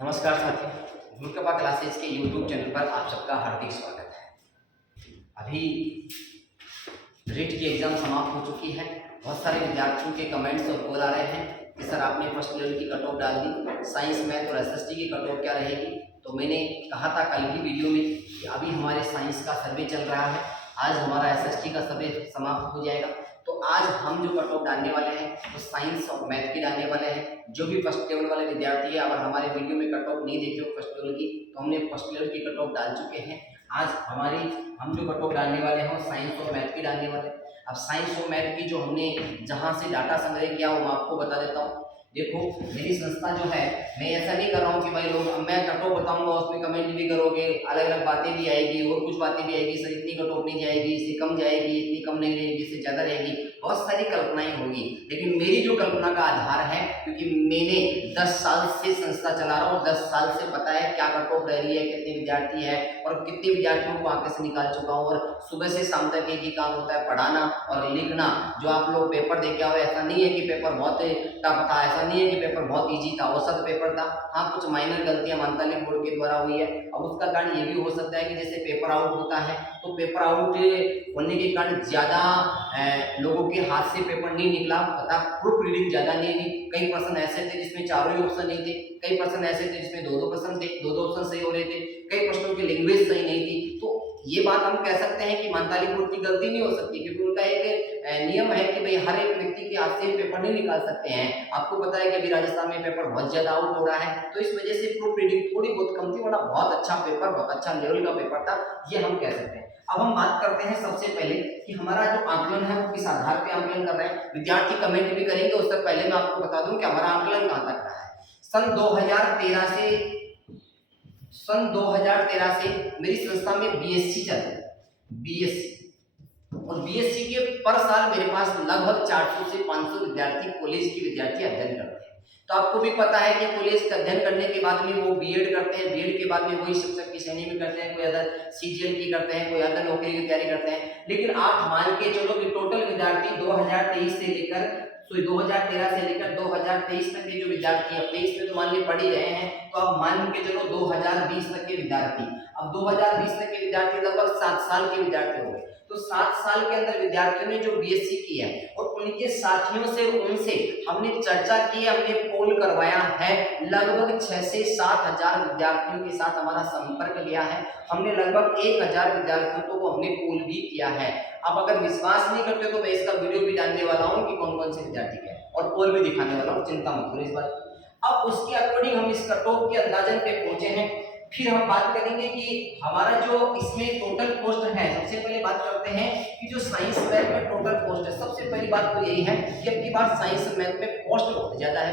नमस्कार साथियों, गुरुकृपा क्लासेस के यूट्यूब चैनल पर आप सबका हार्दिक स्वागत है। अभी रीट की एग्ज़ाम समाप्त हो चुकी है। बहुत सारे विद्यार्थियों के कमेंट्स और कॉल आ रहे हैं कि सर आपने फर्स्ट लेवल की कट ऑफ डाल दी, साइंस मैथ और एसएसटी की कट ऑफ क्या रहेगी। तो मैंने कहा था कल की वीडियो में कि अभी हमारे साइंस का सर्वे चल रहा है, आज हमारा एसएसटी का सर्वे समाप्त हो जाएगा। तो आज हम जो कट ऑफ डालने वाले हैं वो साइंस और मैथ की डालने वाले हैं। जो भी फर्स्ट लेवल वाले विद्यार्थी है, अगर हमारे वीडियो में कट ऑफ नहीं देखे हो फर्स्ट लेवल की, तो हमने फर्स्ट लेवल की कट ऑफ डाल चुके हैं। आज हम जो कट ऑफ डालने वाले हैं वो साइंस और मैथ की डालने वाले हैं। अब साइंस और मैथ की जो हमने जहाँ से डाटा संग्रह किया वो मैं आपको बता देता हूँ। देखो, मेरी संस्था जो है, मैं ऐसा नहीं कर रहा हूँ कि भाई लोग मैं कट ऑफ बताऊंगा उसमें कमेंट भी करोगे, अलग अलग बातें भी आएगी और कुछ बातें भी आएगी, सर इतनी कट ऑफ नहीं जाएगी, इससे कम जाएगी, इतनी कम नहीं रहेगी, इससे ज़्यादा रहेगी, बहुत सारी कल्पनाएं होगी। लेकिन मेरी जो कल्पना का आधार है, क्योंकि मैंने 10 साल से संस्था चला रहा हूँ, 10 साल से पता है क्या कट ऑफ रह रही है, कितने विद्यार्थी है और कितने विद्यार्थियों को आगे से निकाल चुका हूँ। और सुबह से शाम तक एक ही काम होता है, पढ़ाना और लिखना। जो आप लोग पेपर देके आओ, ऐसा नहीं है कि पेपर बहुत टफ था, ऐसा नहीं है कि पेपर बहुत ईजी था, औसत पेपर था। हाँ, कुछ माइनर गलतियां मंत्रालय बोर्ड के द्वारा हुई है। अब उसका कारण ये भी हो सकता है कि जैसे पेपर आउट होता है तो पेपर आउट होने के कारण ज़्यादा लोगों के हाथ से पेपर नहीं निकला, अर्थात प्रूफ रीडिंग ज़्यादा नहीं हुई। कई प्रश्न ऐसे थे जिसमें चारों ही ऑप्शन नहीं थे, कई प्रश्न ऐसे थे जिसमें दो प्रश्न थे, दो ऑप्शन सही हो रहे थे, कई प्रश्नों की लैंग्वेज सही नहीं थी। तो ये बात हम कह सकते हैं कि मंत्रालय बोर्ड की गलती नहीं हो सकती, क्योंकि उनका एक नियम है कि भाई हर एक व्यक्ति के हाथ से पेपर नहीं निकाल सकते हैं। आपको पता है कि अभी राजस्थान में पेपर बहुत ज्यादा आउट हो रहा है, तो इस वजह से प्रूफ रीडिंग थोड़ी बहुत कम थी, वरना बहुत अच्छा पेपर, बहुत अच्छा लेवल का पेपर था, ये हम कह सकते हैं। अब हम बात करते हैं सबसे पहले कि हमारा जो आंकलन है वो किस आधार पे आंकलन कर रहे हैं। विद्यार्थी कमेंट भी करेंगे, उससे पहले मैं आपको बता दूं कि हमारा आंकलन कहां तक रहा है। सन 2013 से मेरी संस्था में बीएससी चल रही है, बीएससी। और बीएससी के पर साल मेरे पास लगभग 400 से 500 विद्यार्थी, कॉलेज के विद्यार्थी अध्ययन करते हैं। तो आपको भी पता है कि कॉलेज का अध्ययन करने के बाद में वो बीएड करते हैं, बीएड के बाद में वही शिक्षक की श्रेणी में करते हैं, कोई अदर सीजीएल की करते हैं, कोई अदर नौकरी की तैयारी करते हैं। लेकिन आप मान के चलो कि टोटल विद्यार्थी 2013 से लेकर 2023 तक के जो विद्यार्थी, अब 23 में तो मान ली पढ़ ही रहे हैं, तो आप मान के चलो 2020 तक के विद्यार्थी। अब 2020 तक के विद्यार्थी लगभग 7 साल के विद्यार्थी हो गए। तो 7 साल के अंदर विद्यार्थियों ने जो बीएससी की है और उनके साथियों से, उनसे हमने चर्चा की, हमने पोल करवाया है। लगभग 6 से 7 हजार विद्यार्थियों के साथ हमारा संपर्क गया है। हमने लगभग 1000 विद्यार्थियों को हमने पोल भी किया है। अब अगर विश्वास नहीं करते तो मैं इसका वीडियो भी डालने वाला हूँ कि कौन कौन से विद्यार्थी है और पोल भी दिखाने वाला हूँ, चिंता मत करो इस बात की। अब उसके अकॉर्डिंग हम इस कट ऑफ के अंदाजन पे पहुंचे हैं। फिर हम बात करेंगे कि हमारा जो इसमें टोटल कॉस्ट है। सबसे पहले बात करते हैं कि जो साइंस मैथ में टोटल कॉस्ट है। सबसे पहली बात तो यही है कि अब की बार साइंस मैथ में कॉस्ट बहुत ज्यादा है।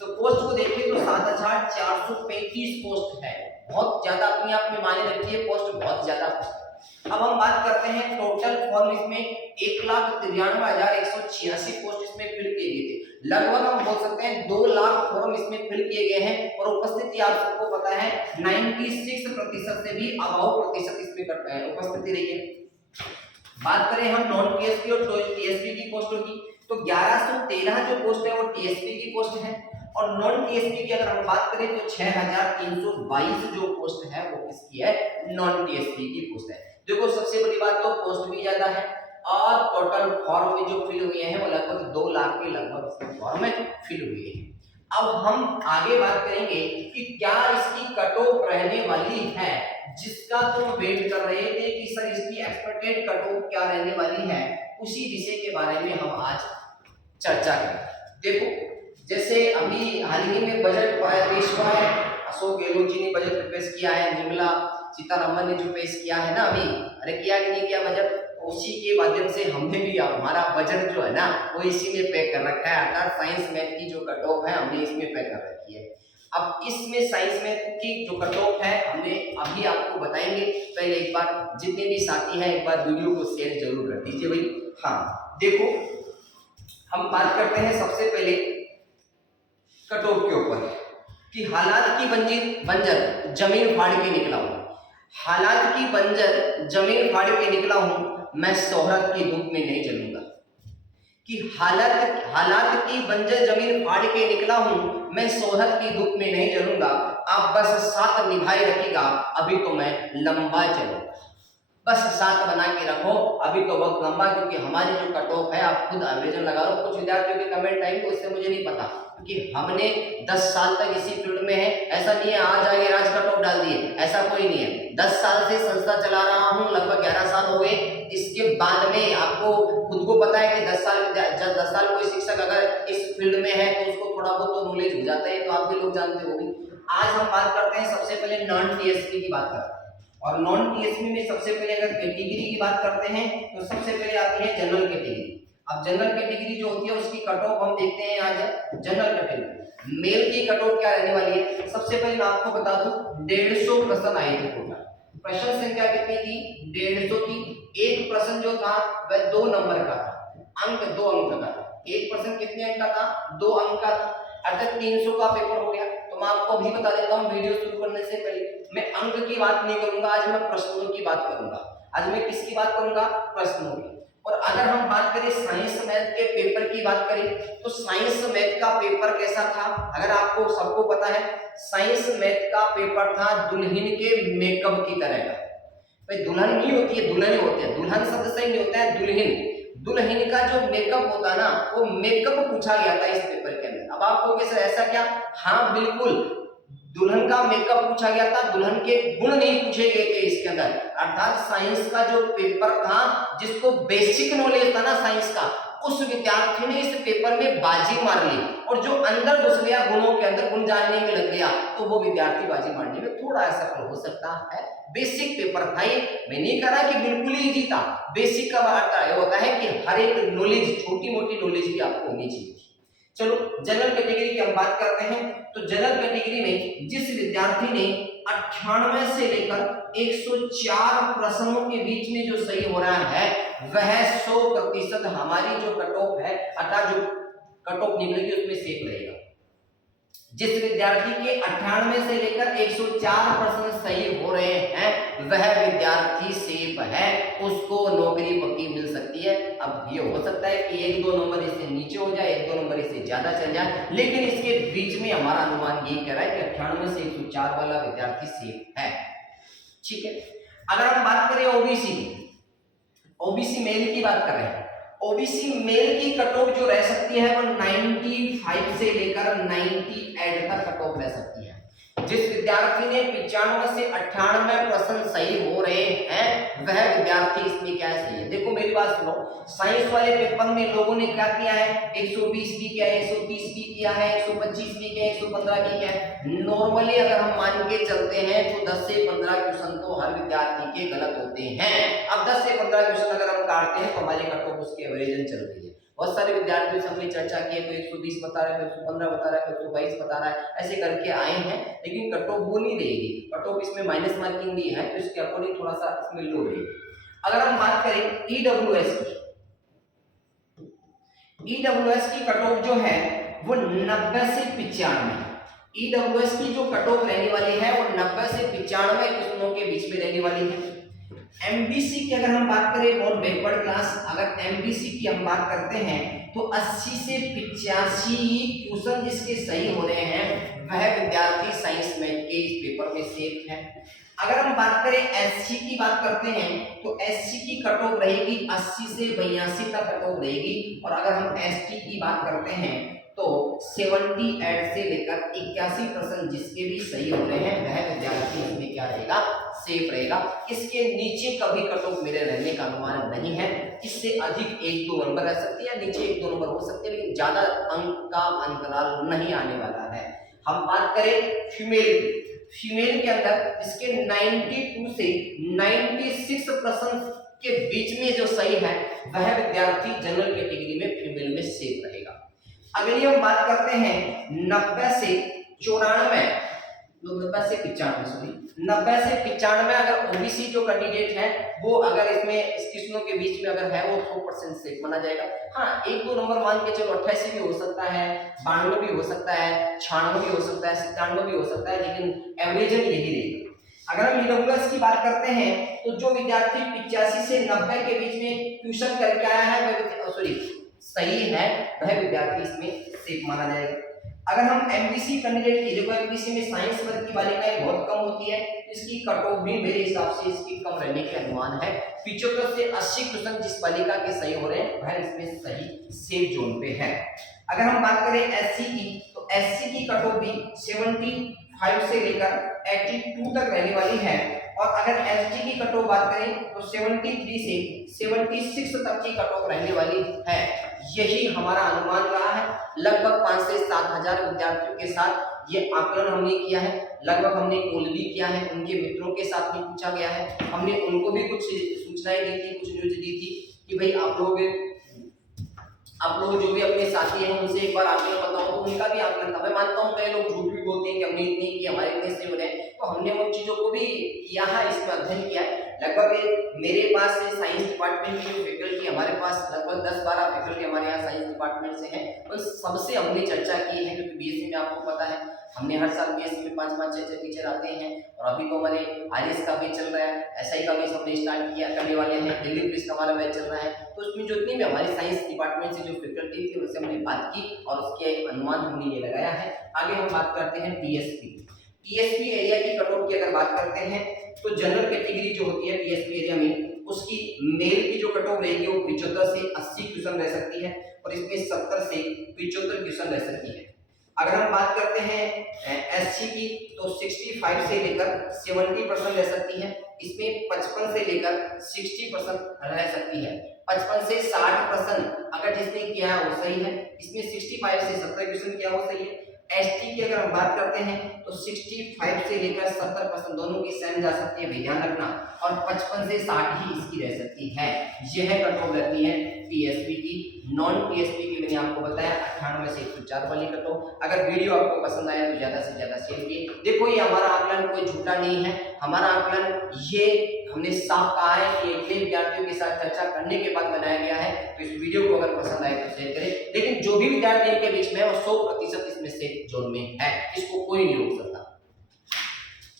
तो कॉस्ट को देखिए तो 7435 कॉस्ट है, बहुत ज्यादा अपने आप में माने रखिए, कॉस्ट बहुत ज्यादा। अब हम बात करते हैं टोटल फॉर्म, इसमें 1,93,186 पोस्ट इसमें फिल किए गए थे। लगभग हम बोल सकते हैं 2 लाख फॉर्म इसमें फिल किए गए हैं और उपस्थिति आप सबको पता है 96% से भी अबाउ प्रतिशत इसमें उपस्थिति रही है। बात करें हम नॉन टीएसपी और टीएसपी की पोस्टों की, तो 1113 जो पोस्ट है वो टीएसपी की पोस्ट है और नॉन टीएसपी की अगर हम बात करें तो 6322 जो पोस्ट है वो किसकी है, नॉन टीएसपी की पोस्ट है। देखो, सबसे बड़ी बात तो पोस्ट भी ज्यादा है और टोटल फॉर्म में जो फिल हुए हैं वो लगभग 2 लाख के लगभग फॉर्म में फिल हुए हैं। अब हम आगे बात करेंगे कि क्या इसकी कट ऑफ रहने वाली है, जिसका तुम वेट कर रहे थे कि सर इसकी एक्सपेक्टेड कट ऑफ क्या रहने वाली है, उसी विषय के बारे में हम आज चर्चा करें। देखो, जैसे अभी हाल ही में बजट पेश हुआ है, अशोक गहलोत जी ने बजट पेश किया है, निर्मला सीतारमन ने जो पेश किया है ना, अभी अरे किया कि नहीं किया बजट, उसी के माध्यम से हमने भी हमारा बजट जो है ना वो इसी में पैक कर रखा है। अर्थात साइंस मैथ की जो कट ऑफ है हमने इसमें पैक कर रखी है। अब इसमें साइंस मैथ की जो कट ऑफ है हमने अभी आपको बताएंगे। पहले एक बार जितने भी साथी हैं एक बार वीडियो को शेयर जरूर कर दीजिए भाई। हाँ, देखो हम बात करते हैं सबसे पहले कट ऑफ के ऊपर कि हालात की बंजर जमीन फाड़ के निकला हूं, हालात की बंजर जमीन फाड़ के निकला हूं, मैं शोहरत की धूप में नहीं जलूंगा। कि हालात की बंजर जमीन फाड़ के निकला हूं, मैं शोहरत की धूप में नहीं जलूंगा। आप बस साथ निभाए रखिएगा, अभी तो मैं लंबा चलूंगा। बस साथ बना के रखो, अभी तो वक्त लंबा, क्योंकि हमारी जो कट ऑफ है आप खुद एवरेजन लगा लो। कुछ विद्यार्थियों के कमेंट आएंगे, उससे मुझे नहीं पता, क्योंकि हमने 10 साल तक इसी फील्ड में है। ऐसा नहीं है आज आगे राज कट ऑफ डाल दिए, ऐसा कोई नहीं है। 10 साल से संस्था चला रहा हूँ, लगभग 11 साल हो गए। इसके बाद में आपको खुद को पता है कि 10 साल कोई शिक्षक अगर इस फील्ड में है तो उसको थोड़ा बहुत तो नॉलेज हो जाता है, तो आप भी लोग जानते हो भी। आज हम बात करते हैं, सबसे पहले नॉन टीएसपी की बात करते हैं। और नॉन टीएसपी में सबसे पहले अगर कैटेगरी की बात करते हैं तो सबसे पहले आती है जनरल कैटेगरी। अब जनरल कैटेगरी जो होती है उसकी कट ऑफ हम देखते हैं आज। जनरल कैटेगरी मेल की कट ऑफ क्या रहने वाली है, सबसे पहले मैं आपको बता दूं 150 प्रश्न आए थे टोटल। प्रश्न संख्या कितनी थी? 150 थी। एक प्रश्न जो था वह 2 नंबर का था, अंक 2 अंक का था। एक प्रश्न कितने अंक का था? 2 अंक का था, अर्थात 300 का पेपर हो गया। तो मैं आपको अभी बता देता हूँ, वीडियो शुरू करने से पहले मैं अंक की बात नहीं करूंगा, आज मैं प्रश्नों की बात करूंगा। आज मैं किसकी बात करूंगा? प्रश्नों की। और अगर हम बात करें साइंस मैथ के पेपर की बात करें तो साइंस मैथ का पेपर कैसा था? अगर आपको सबको पता है, साइंस मैथ का पेपर था दुल्हन के मेकअप की तरह का। भाई दुल्हन नहीं होती है, दुल्हन ही होते हैं। दुल्हन शब्द सही नहीं होता है, दुल्हन। दुल्हन का जो मेकअप होता है ना, वो मेकअप पूछा गया था इस पेपर के अंदर। अब आप कहोगे सर ऐसा क्या? हाँ बिल्कुल, दुल्हन का मेकअप पूछा गया था, दुल्हन के गुण नहीं पूछे गए थे इसके अंदर। अर्थात साइंस का जो पेपर था, जिसको बेसिक नॉलेज था ना साइंस का, उस विद्यार्थी ने इस पेपर में बाजी मार ली, और जो अंदर घुस गया गुणों के अंदर, गुण जानने में लग गया, तो वो विद्यार्थी बाजी मारने में थोड़ा असफल हो सकता है। बेसिक पेपर था ये, मैं नहीं कह रहा कि बिल्कुल ही इजी था। बेसिक का अर्थ होता है कि हर एक नॉलेज, छोटी मोटी नॉलेज भी आपको होनी चाहिए। चलो जनरल कैटेगरी की हम बात करते हैं। तो जनरल कैटेगरी में जिस विद्यार्थी ने 98 से लेकर 104 प्रश्नों के बीच में जो सही हो रहा है, वह 100% हमारी जो कट ऑफ है, अर्थात जो कट ऑफ निकलेगी उसमें सेफ रहेगा। जिस विद्यार्थी के 98 से लेकर 104 प्रश्न सही हो रहे हैं, वह विद्यार्थी सेफ है, उसको नौकरी पक्की मिल सकती है। अब ये हो सकता है कि 1-2 नंबर इससे नीचे हो जाए, 1-2 नंबर इससे ज्यादा चल जाए, लेकिन इसके बीच में हमारा अनुमान ये कह रहा है कि 98 से 104 वाला विद्यार्थी सेफ है। ठीक है, अगर हम बात करें ओबीसी मेल की बात कर रहे हैं। ओबीसी मेल की कट ऑफ जो रह सकती है वो 95 से लेकर 98 तक कट ऑफ रह सकती है। जिस विद्यार्थी ने 95 से 98 प्रश्न सही हो रहे हैं, वह विद्यार्थी इसमें क्या सही है। देखो मेरी बात सुनो, साइंस वाले पेपर में लोगों ने क्या किया है? 120 भी किया है, 130 भी किया है, 125 भी किया है, 115 भी किया है। नॉर्मली अगर हम मान के चलते हैं तो 10 से 15 क्वेश्चन तो हर विद्यार्थी के गलत होते हैं। अब 10 से 15 क्वेश्चन अगर हम काटते हैं तो हमारी कट ऑफ उसकी एवरेजन चल रही है। बहुत सारे विद्यार्थियों से हमने चर्चा की है, कोई 120 बता रहा है, कोई 115 बता रहा है, कोई 122 बता रहा है, ऐसे करके आए हैं, लेकिन कट ऑफ वो नहीं रहेगी। कट ऑफ इसमें माइनस मार्किंग भी है, तो इसके अकॉर्डिंग थोड़ा सा इसमें लो रहेगी। अगर हम बात करें ईडब्ल्यूएस की कट ऑफ जो है वो 90 से 95। ईडब्ल्यूएस की जो कट ऑफ रहने वाली है वो 90 से 95 क्वेश्चनों के बीच में रहने वाली है। एमबीसी की अगर हम बात करें, और बैकवर्ड क्लास, अगर एमबीसी की हम बात करते हैं तो 80 से 85 क्वेश्चन जिसके सही हो रहे हैं, वह विद्यार्थी साइंस मैथ के इस पेपर में सेफ है। अगर हम बात करें एससी की बात करते हैं तो एससी की कट ऑफ रहेगी 80 से 82 तक कट ऑफ रहेगी। और अगर हम एसटी की बात करते हैं तो 78 से लेकर 81% जिसके भी सही हो रहे हैं, वह विद्यार्थी इसमें क्या रहेगा? सेफ रहेगा। इसके नीचे कभी कट ऑफ मेरे रहने का अनुमान नहीं है। इससे अधिक 1-2 नंबर रह सकते हैं, नीचे 1-2 नंबर हो सकते हैं, लेकिन ज्यादा अंक का अंतराल नहीं आने वाला है। हम बात करें फीमेल के अंदर इसके 92 से 96% के बीच में जो सही है, वह विद्यार्थी जनरल कैटेगरी में फीमेल में सेफ रहेगा। अगली हम बात करते हैं 90 से 95 अगर ओबीसी जो कैंडिडेट है वो अगर इसमें इस किस्मों के बीच में अगर है वो 100% सेफ माना जाएगा। हाँ 1-2 नंबर मान के चलो, 88 भी हो सकता है, 92 भी हो सकता है, 96 भी हो सकता है, 97 भी हो सकता है, लेकिन एवरेजन यही रहेगा। अगर हम ईडब्ल्यूएस की बात करते हैं तो जो विद्यार्थी 85 से 90 के बीच में ट्यूशन करके आया है, वह सही है, वह विद्यार्थी इसमें सेफ माना जाएगा। अगर हम एमपीसी कैंडिडेट की, देखो एमपीसी में साइंस वर्ग की बालिकाएं बहुत कम होती है, इसकी कट ऑफ भी मेरे हिसाब से इसकी कम रहने के अनुमान है। 75 से 80% जिस बालिका के सही हो रहे हैं वह इसमें सही सेफ जोन पे है। अगर हम बात करें एससी की, तो एससी की कट ऑफ भी 75 से लेकर 82 तक रहने वाली है। और अगर एसटी की कट ऑफ बात करें तो 73 से 76 तक की कट ऑफ रहने वाली है। यही हमारा अनुमान रहा है। लगभग 5 से 7 हजार विद्यार्थियों के साथ ये आकलन हमने किया है। लगभग हमने पोल भी किया है, उनके मित्रों के साथ भी पूछा गया है, हमने उनको भी कुछ सूचनाएं दी थी, कुछ न्यूज दी थी कि भाई आप लोग जो भी अपने साथी हैं उनसे एक बार आकलन बताओ, तो उनका भी आकलन था। मैं मानता हूँ कई लोग झूठ भी बोलते हैं कि हमने इतने की, हमारे इतने से हो रहे हैं, तो हमने उन चीजों को भी किया है, इसमें अध्ययन किया है। लगभग मेरे पास साइंस डिपार्टमेंट की जो फैकल्टी, हमारे पास लगभग 10-12 फैकल्टी हमारे यहाँ साइंस डिपार्टमेंट से हैं, उन सबसे हमने चर्चा की है। क्योंकि बीएससी में आपको पता है हमने हर साल बीएससी में 5-5 6 टीचर आते हैं, और अभी तो हमारे आईएएस का बैच चल रहा है, एसआई का बैच हमने स्टार्ट किया करने वाले हैं, दिल्ली पुलिस का हमारा बैच चल रहा है। तो उसमें जितनी भी हमारी साइंस डिपार्टमेंट से जो फैकल्टी थी उनसे हमने बात की और उसके एक अनुमान हमने ये लगाया है। आगे हम बात करते हैं टीएसपी एरिया की कट ऑफ की अगर बात करते हैं तो जनरल कैटेगरी जो होती है टीएसपी एरिया में, उसकी मेल की जो कट ऑफ रहेगी वो 75 से 80 क्वेश्चन रह सकती है, और इसमें 70 से 75 क्वेश्चन रह सकती है। अगर हम बात करते हैं एससी की, तो 65 से लेकर 70% रह सकती है, इसमें 55 से लेकर 60% रह सकती है। 55 से 60% अगर जिसने किया है वो सही है, इसमें 65 से 70 क्वेश्चन किया वो सही है। एसटी की अगर हम बात करते हैं तो 65 से लेकर 70% दोनों की सेम जा सकती है, ध्यान रखना, और 55 से 60 ही इसकी रह सकती है। यह कट ऑफ रहती है टीएसपी की। नॉन टीएसपी की मैंने आपको बताया 98 से 104 वाली कट ऑफ। अगर वीडियो आपको पसंद आया तो ज्यादा से ज्यादा शेयर कीजिए। देखो ये हमारा आकलन कोई झूठा नहीं है, हमारा आकलन ये हमने साफ कहा है कि इतने विद्यार्थियों के साथ चर्चा करने के बाद बनाया गया है। तो इस वीडियो को अगर पसंद आए तो शेयर करें, लेकिन जो भी विद्यार्थी इनके बीच में है वो 100% इसमें से जोन में है, इसको कोई नहीं रोक सकता।